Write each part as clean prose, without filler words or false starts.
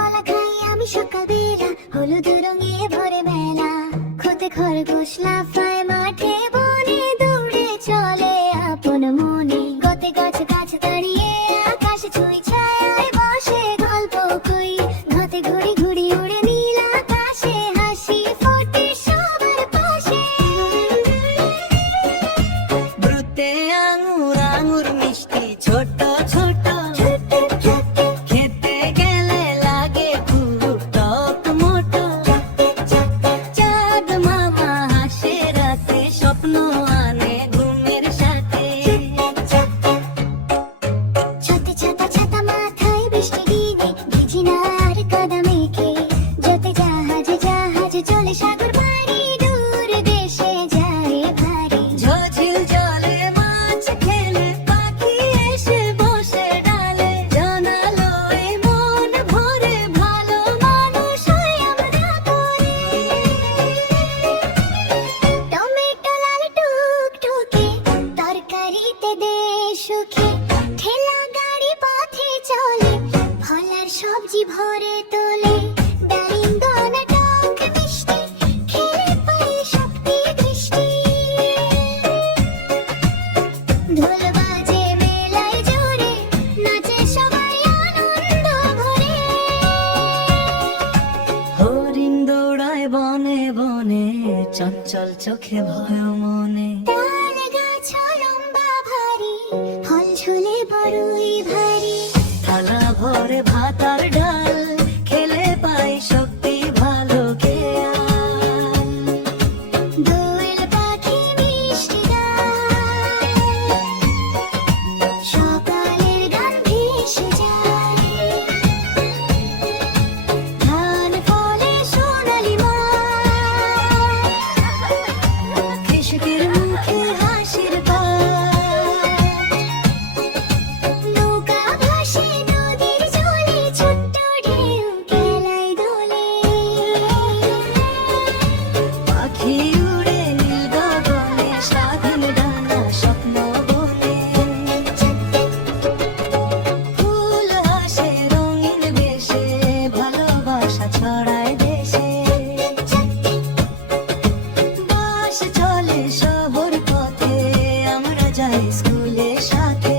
কলা খাই আমি সকালবেলা, হলুদ রঙে ভরে মেলা। খোতে খরগোশ লাফায় মাঠে বনে, দৌড়ে চলে আপন মনে। গতে গাছে গাছে দাঁড়িয়ে আকাশে ছুঁই ছায়ায় বসে গল্প কই। ঘতে ঘুড়ি ঘুড়ি উড়ে নীল আকাশে, হাসি ফোটে সবার পাশে। ব্রুতে আঙুর আঙুর মিষ্টি ছোট ছোট, খেতে গেলে লাগে খুব টক মোটো। চাঁদ মামা হাসে রাতে, স্বপ্ন আনে ঘুমের সাথে। ছাতে ছাতা ছাতা মাথায় বৃষ্টি দিনে, ভিজি না আর কাদা মেখে। যতে জাহাজে জাহাজে চলে সাগর পাড়ি, দূর দেশে যায় ভারী। ঝিল জলে মাছ খেলে পাখি এসে বসে ডালে। জানালোয় মন ভরে, ভালো মানুষ হই আমরা করে। টমেটো লাল টুকটুকে, তরকারিতে দে সুখে। ঠেলা গাড়ি পথে চলে, ফলার সবজি ভরে তোলে। ডালিম টক মিষ্টি, খেলে পাই শক্তি দৃষ্টি। ঢোল বাজে মেলায় জোরে, নাচে সবাই আনন্দ ভরে। হরিণ দৌড়ায় বনে বনে, চঞ্চল চোখে ভয় মনে। তাল গাছ লম্বা ভারী, ফল ঝুলে বড়ই ভারী। থালা ভরে ভাত আর ডাল, খেলে পাই শক্তি ভালো খেয়াল। দোয়েল পাখি মিষ্টি গায়, সকালের গান ভেসে যায়। ধান ফলে সোনালি মাঠ, কৃষকের মুখে হাসির পাট। নৌকা ভাসে নদীর জলে, ছোট্ট ঢেউ খেলায় দোলে। পাখি উড়ে নীল গগনে, স্বাধীন ডানা স্বপ্ন বনে। ফুল হাসে রঙিন বেশে, ভালোবাসা ছড়ায় দেশে। বাস চলে শহর পথে, আমরা যাই স্কুলের সাথে।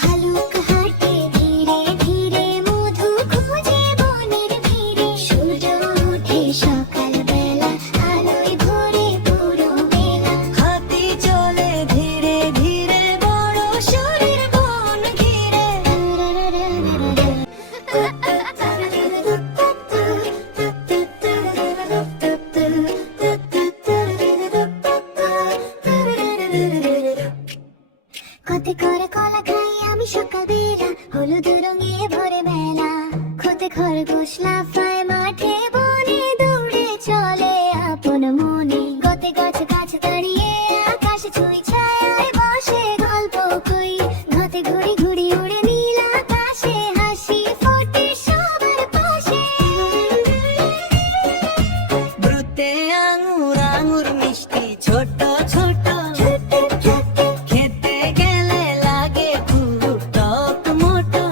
ভালুক হাঁটে ধীরে ধীরে, মধু খুঁজে বনের ভিড়ে। সূর্য ওঠে সকালবেলা, আলোয় ভরে পুরো মেলা। হাতি চলে ধীরে ধীরে, বড় শরীর বন ঘিরে। কতে করে কলা খাই আমি সকালবেলা, হলুদ রঙে ভরে মেলা। খোতে খরগোশ লাফায় মাঠে বনে, দৌড়ে চলে আপন মনে। গতে গাছে গাছে দাঁড়িয়ে আকাশে ছুঁই ছায়ায় বসে গল্প কই। ঘতে ঘুড়ি ঘুড়ি উড়ে নীল আকাশে, হাসি ফোটে সবার পাশে। ব্রুতে আঙুর আঙুর মিষ্টি ছোট ছোট, খেতে গেলে লাগে খুব টক মোটো।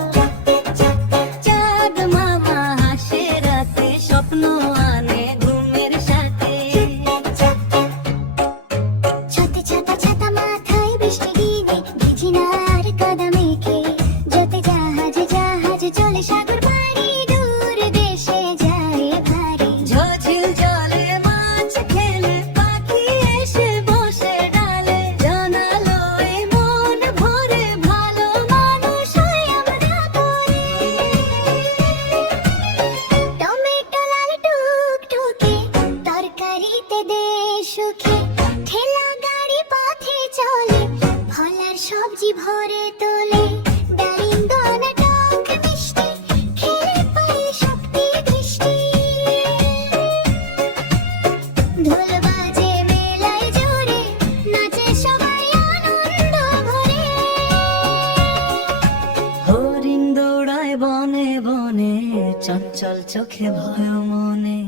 চাঁদ মামা হাসে রাতে, স্বপ্ন আনে ঘুমের সাথে। ছাতে ছাতা ছাতা মাথায় বৃষ্টি দিনে, ভিজি না আর কাদা মেখে। যতে জাহাজে জাহাজে চলে সাগর পাড়ি, দূর দেশে যায় ভারী। ঝিল জলে মাছ খেলে পাখি এসে বসে ডালে। জানালোয় মন ভরে, ভালো মানুষ হই আমরা করে। টমেটো লাল টুকটুকে, তরকারিতে দে সুখে। ঠেলা গাড়ি পথে চলে, ফলার সবজি ভরে তোলে। ডালিম টক মিষ্টি, খেলে পাই শক্তি দৃষ্টি। ঢোল বাজে মেলায় জোরে, নাচে সবাই আনন্দ ভরে। হরিণ দৌড়ায় বনে বনে, চঞ্চল চোখে ভয় মনে।